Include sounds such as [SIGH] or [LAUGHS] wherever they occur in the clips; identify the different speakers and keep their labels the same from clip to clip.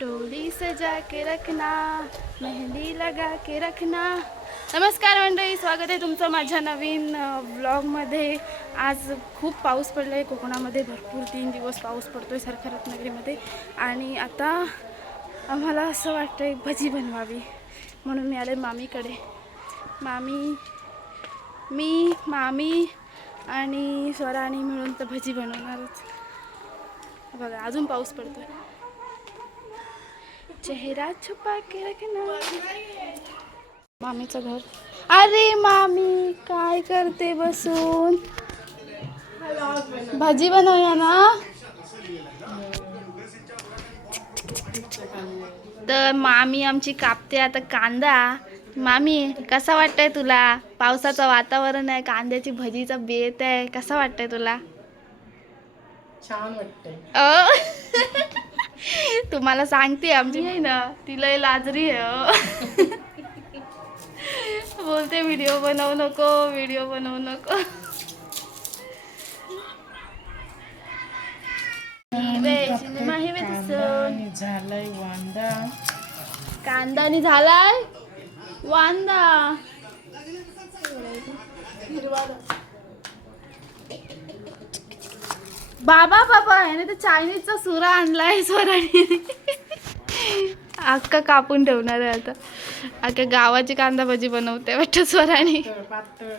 Speaker 1: टोली सजा के रखना मेहंदी लगा के रखना। नमस्कार मंडळी स्वागत आहे तुमचं माझ्या नवीन ब्लॉगमध्ये आज खूप पाऊस पडला आहे कोकणामध्ये भरपूर तीन दिवस पाऊस पडतो आहे सरकार रत्नागिरीमध्ये. आणि आता आम्हाला असं वाटतं आहे भजी बनवावी. म्हणून मी आले मामीकडे. मामी मी मामी आणि स्वराणी मिळून तर भजी बनवणारच. बघा अजून पाऊस पडतो आहे चेहरा छुपा के रखना। मामीचं घर। अरे मामी काय करते बसून? भाजी बनवूया ना? तर मामी आमची कापते आता कांदा। मामी कसा वाटतंय तुला? पावसाचं वातावरण आहे कांद्याची भजीचा बेत आहे कसा वाटतंय तुला?
Speaker 2: छान वाटतंय. [LAUGHS] [LAUGHS]
Speaker 1: तुम्हाला सांगते आमची आहे ना तिला लाजरी आहे अ. [LAUGHS] बोलते व्हिडिओ बनवू नको व्हिडिओ बनवू नको. हिरवे, हिरवे
Speaker 2: झालंय वांदा.
Speaker 1: कांदानी झालाय? वांदा. बाबा बाबा याने तर चायनीजचा सुरा आणलाय स्वराने. अक्का कापून ठेवणार आहे आता. अख्ख्या गावाची कांदा भाजी बनवते वाटतं स्वराने.
Speaker 2: पातल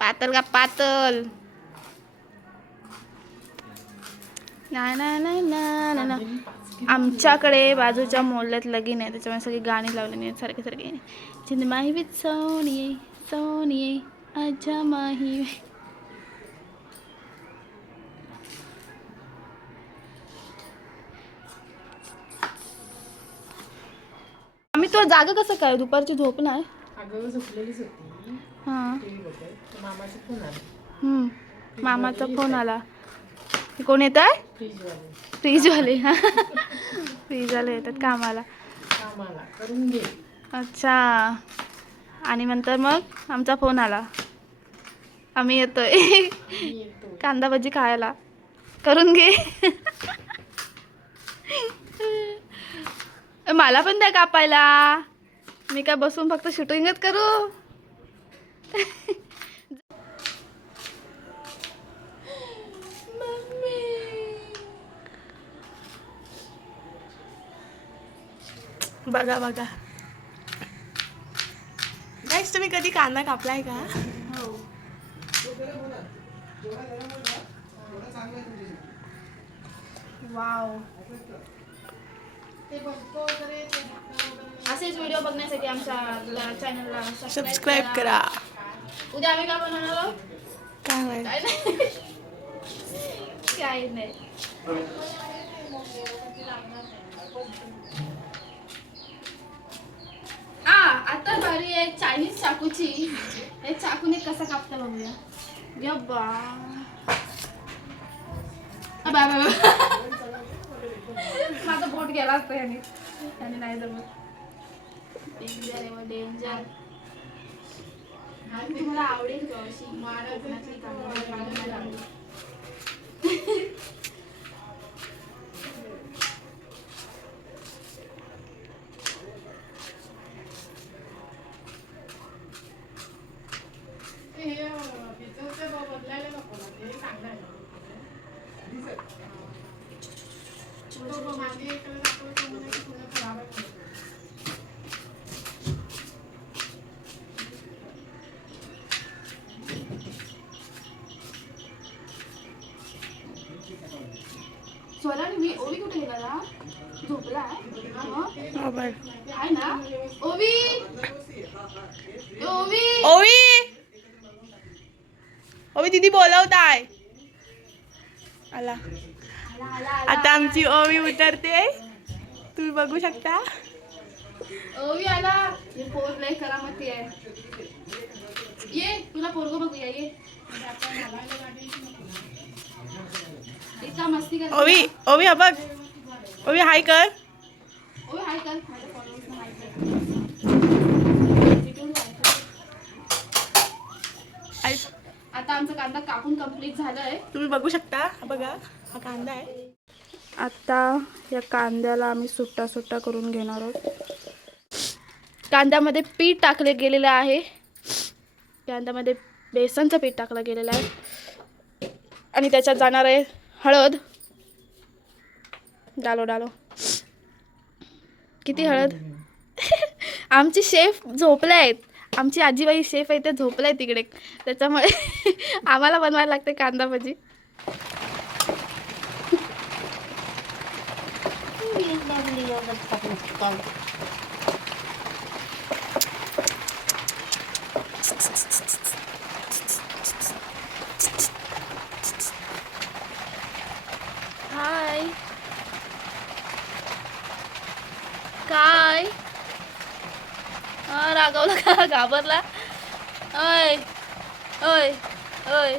Speaker 2: पातळ का
Speaker 1: पातळ? ना ना ना ना ना आमच्याकडे बाजूच्या मोहल्ल्यात लगीन आहे. त्याच्यामुळे सगळी गाणी लावलेली आहेत. सारखे सारखे चिंदमाही विथ सोनी सोनी आजा माही आम्ही तुला जागा कसं काय? दुपारची झोप नाही?
Speaker 2: अगं झोपलेलीच होती.
Speaker 1: हां.
Speaker 2: टीव्ही बघत. तर मामाची फोन आला.
Speaker 1: हम्म. मामाचा फोन आला. कोण येत आहे
Speaker 2: फ्रीजवाले.
Speaker 1: फ्रीजवाले. फ्रीजवाले येतात कामाला.
Speaker 2: कामाला. करून घे.
Speaker 1: अच्छा. आणि नंतर मग आमचा फोन आला. आम्ही येतोय.
Speaker 2: मी येतो
Speaker 1: कांदा भजी खायला. करून घे. मला पण द्या कापायला. मी काय बसून फक्त शूटिंगच करू? बघा बघा. गाईस तुम्ही कधी कांदा कापलाय का? वाव असेच व्हिडिओ बघण्यासाठी आमच्या चॅनलला
Speaker 3: सबस्क्राईब करा.
Speaker 1: उद्या आम्ही काय बनवणार आहोत?
Speaker 3: काय
Speaker 1: नाही. काय नाही. आ आता भारी आहे चायनीज चाकूची. हे चाकूने कसं कापता बघूया. या बा. आ, बा, बा, बा. माझा बोट गेला असता याने. याने नाही जमत डेंजर आहे मग डेंजर तुम्हाला आवडेल का अशी [LAUGHS] कांदा स्वराने मी ओवी कुठे गेला ना झोपला?
Speaker 3: मोबाईल.
Speaker 1: आहे ना? ओवी! ए, ओवी!
Speaker 3: ओवी! ओवी दीदी बोलवताय. आला. आता आमची ओवी उतरते. तुम्ही बघू शकता.
Speaker 1: ओवी आला. पोर लय करामती आहे. ये तुला पोरग बघूया ये. इतका मस्ती कर
Speaker 3: ओवी ओवी हा बघ. ओवी हाय कर.
Speaker 1: ओवी हाय कर. कर कर. आता आमचा कांदा कापून कंप्लीट झालाय.
Speaker 3: तुम्ही बघू शकता. बघा. हा कांदा आहे.
Speaker 1: आता या कांद्याला आम्ही सुट्टा सुट्टा करून घेणार आहोत. कांद्यामध्ये पीठ टाकले गेलेलं आहे. कांद्यामध्ये बेसनचं पीठ टाकलं गेलेलं आहे. आणि त्याच्यात जाणार आहे हळद. डालो डालो. किती हळद? [LAUGHS] आमची शेफ झोपले आहेत. आमची आजीबाई शेफ आहे ते झोपले आहेत तिकडे. त्याच्यामुळे [LAUGHS] आम्हाला बनवायला लागते कांदा भजी. हाय काय हा रागवला का घाबरला ओय ओय ओय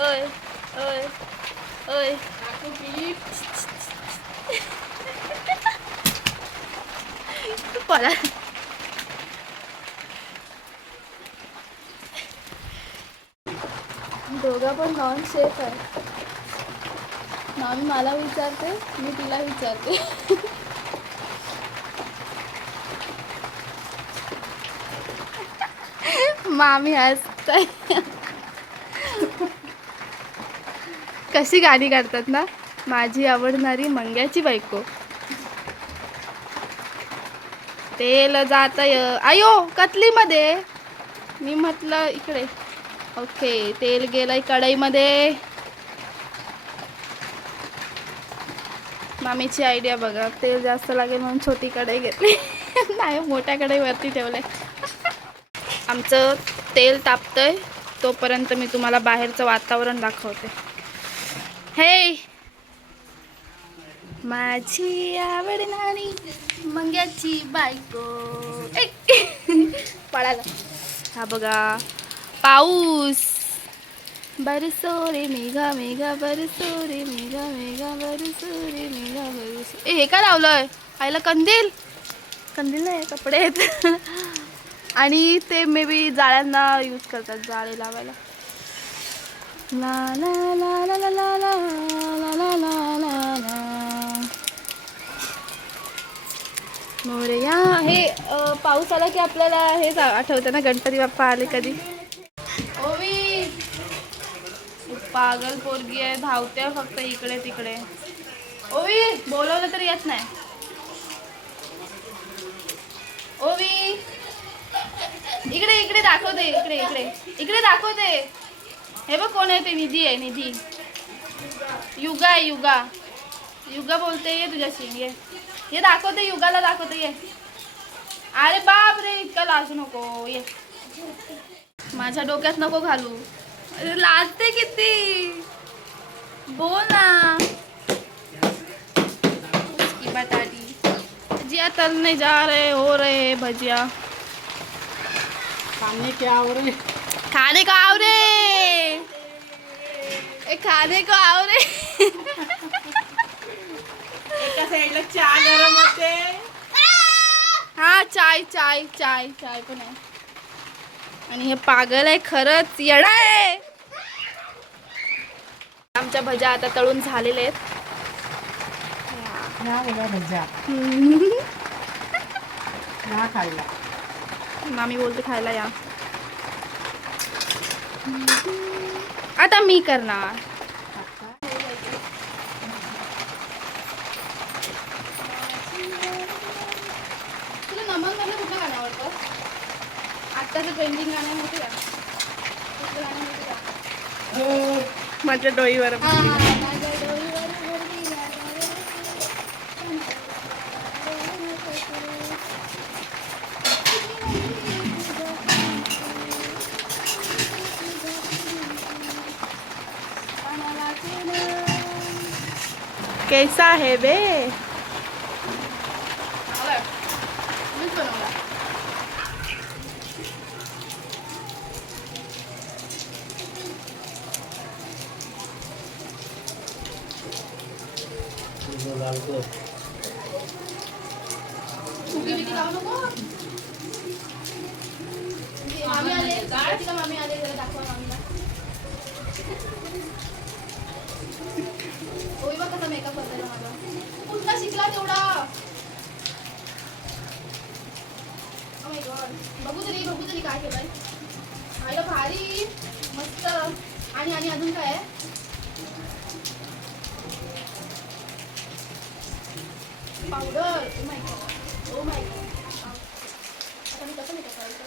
Speaker 1: ओय ओय ओय पळा दोघं पण नॉन सेफ आहे मामी मला विचारते मी तिला विचारते. मामी हसताय. कशी गाणी काढतात ना? माझी आवडणारी मंग्याची बायको. तेल जात आयो कतलीमध्ये. मी म्हटलं इकडे. ओके तेल गेलंय कढईमध्ये. मामीची आयडिया बघा तेल जास्त लागेल म्हणून छोटी कढई घेतली. [LAUGHS] नाही मोठ्या कढईवरती ठेवलंय. [LAUGHS] आमचं तेल तापतंय तोपर्यंत मी तुम्हाला बाहेरचं वातावरण दाखवते. हे माझी आवडणारी मंग्याची बायको पळाला हा बघा पाऊस बरसो रे मेघा मेघा बरसो रे मेघा मेघा बरसो रे मेघा बरसो ए हे काय लावलंय आईला कंदील कंदील नाही कपडे आहेत आणि ते मे बी जाळ्यांना यूज करतात जाळे लावायला ला ला ला ला ला ला ला ला ला ला मोरया हे पाऊस आला की आपल्याला हे जा- आठवतं ना गणपती बाप्पा आले कधी? ओवी! पागल पोरगी आहे धावते फक्त इकडे तिकडे. ओवी बोलवलं तरी येत नाही. ओवी! इकडे इकडे दाखवते इकडे इकडे. इकडे दाखवते हे बघ कोण आहे ते निधी आहे निधी. युगा आहे युगा. युगा बोलते ये तुझ्याशी ये. ये दाखवते युगाला दाखवते ये। अरे बाप रे इतका लाजू नको ये। माझ्या डोक्यात नको घालू. अरे लाजते किती? बोल ना. उसकी बटाटी. भजिया तलने जा रहे हो रहे भजिया.
Speaker 2: खाने क्या हो रे
Speaker 1: खाने को आओ रे खाने को आओ रे [LAUGHS]
Speaker 3: साईडला चहा गरम होते.
Speaker 1: हा चाय चाय चाय चाय पण आहे. आणि हे पागल आहे खरंच. येडा आहे. आमच्या भज्या आता तळून झालेल्या आहेत.
Speaker 2: भज्या. ह्या खायला.
Speaker 1: मामी बोलते खायला या. आता मी करणार तुला नमन मधलं कुठलं गाणं आवडतं आत्ताचं ट्रेंडिंग गाणं माहिती का कुठलं गाणं माहिती का
Speaker 3: माझ्या डोईवर कैसा है बे
Speaker 1: मीच बनवला फुगी बिगी लावू नको. मामी आले तिला मामी आले जरा दाखवा मामीला ओवी बघ कसा मेकअप करताय माझा कुठला शिकला तेवढा बघू तरी बघू तरी काय केलंय आईला भारी मस्त. आणि आणि अजून काय आहे? Powder. Oh my god oh my god आता मी कसं मेकअप करायचं?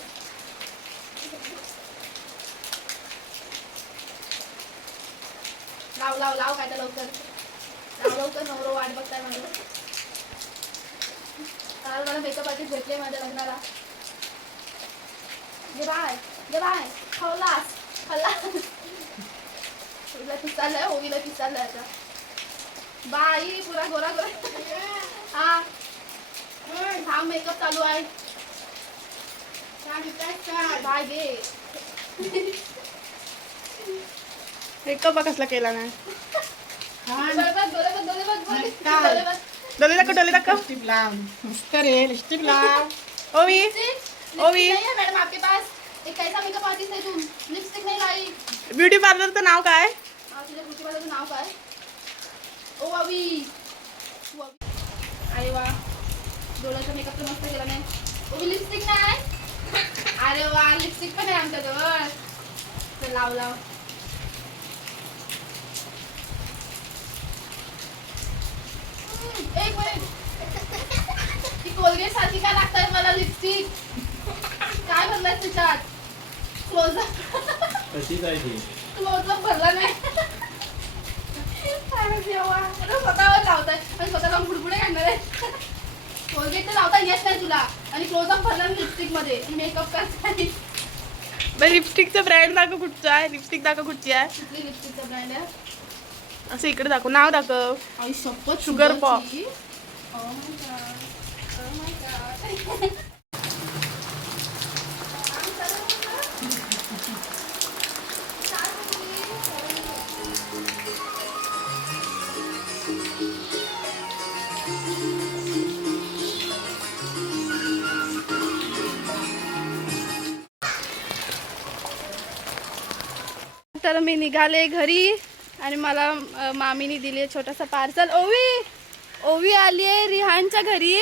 Speaker 1: लाव लाव लाव काय तर लवकर. लाव लवकर नवरो वाट बघताय माझं. काल मला मेकअप आर्टिस्ट भेटले माझ्या लग्नाला. जे बाय जे बाय. खवलास खल्लास तुला किस्सा आलाय होईला किस्सा आलाय आता. बाई पुरा गोरा गोरा. थांब मेकअप चालू आहे.
Speaker 3: मेकअप कसला केला नाही. डोले दाखव डोले दाखव.
Speaker 2: लिपस्टिक लाव. मस्त रे लिपस्टिक लाव.
Speaker 3: ओवी. ओवी.
Speaker 1: है मैडम आपके पास. एक कैसा मेकअप आर्टिस्ट है तुम लिपस्टिक नहीं लाई.
Speaker 3: ब्युटी पार्लरचं नाव काय?
Speaker 1: हा तुझ्या ब्युटी पार्लरचं नाव काय? ओ अवी. अरे वा. डोळ्याचा मेकअप तर मस्त केला नाही. ओवी लिपस्टिक नाही. अरे वा लिपस्टिक पण आहे आमच्याजवळ. तर लाव लाव. एक मिनिट ती कोलगेट सारखी काय लागताय मला लिपस्टिक काय भरलाय त्याच्यात क्लोजअप
Speaker 4: तशीच आहे ती?
Speaker 1: क्लोजअप भरला नाही. काय देवा. स्वतःवर लावताय. आणि स्वतः लावून बुडबुडे काढणार आहे. कोलगेट तर लावता येत नाही तुला. आणि क्लोजअप भरला लिपस्टिकमध्ये. मेकअप
Speaker 3: लिपस्टिकचं ब्रँड दाखव कुठचं आहे. लिपस्टिक दाखव कुठची आहे.
Speaker 1: कुठली लिपस्टिकचा ब्रँड आहे?
Speaker 3: असं इकडे दाखव. नाव दाखव.
Speaker 1: आई शपथ
Speaker 3: Sugar pop. [LAUGHS]
Speaker 1: तर मी निघाले घरी आणि मला मामीने दिली छोटासा पार्सल ओवी! ओवी आली आहे रिहानच्या घरी.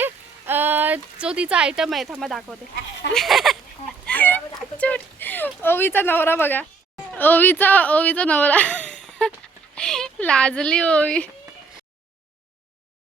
Speaker 1: जो तिचा आयटम आहे थांबा दाखवते. [LAUGHS] ओवीचा नवरा बघा. ओवीचा ओवीचा नवरा. [LAUGHS] लाजली ओवी.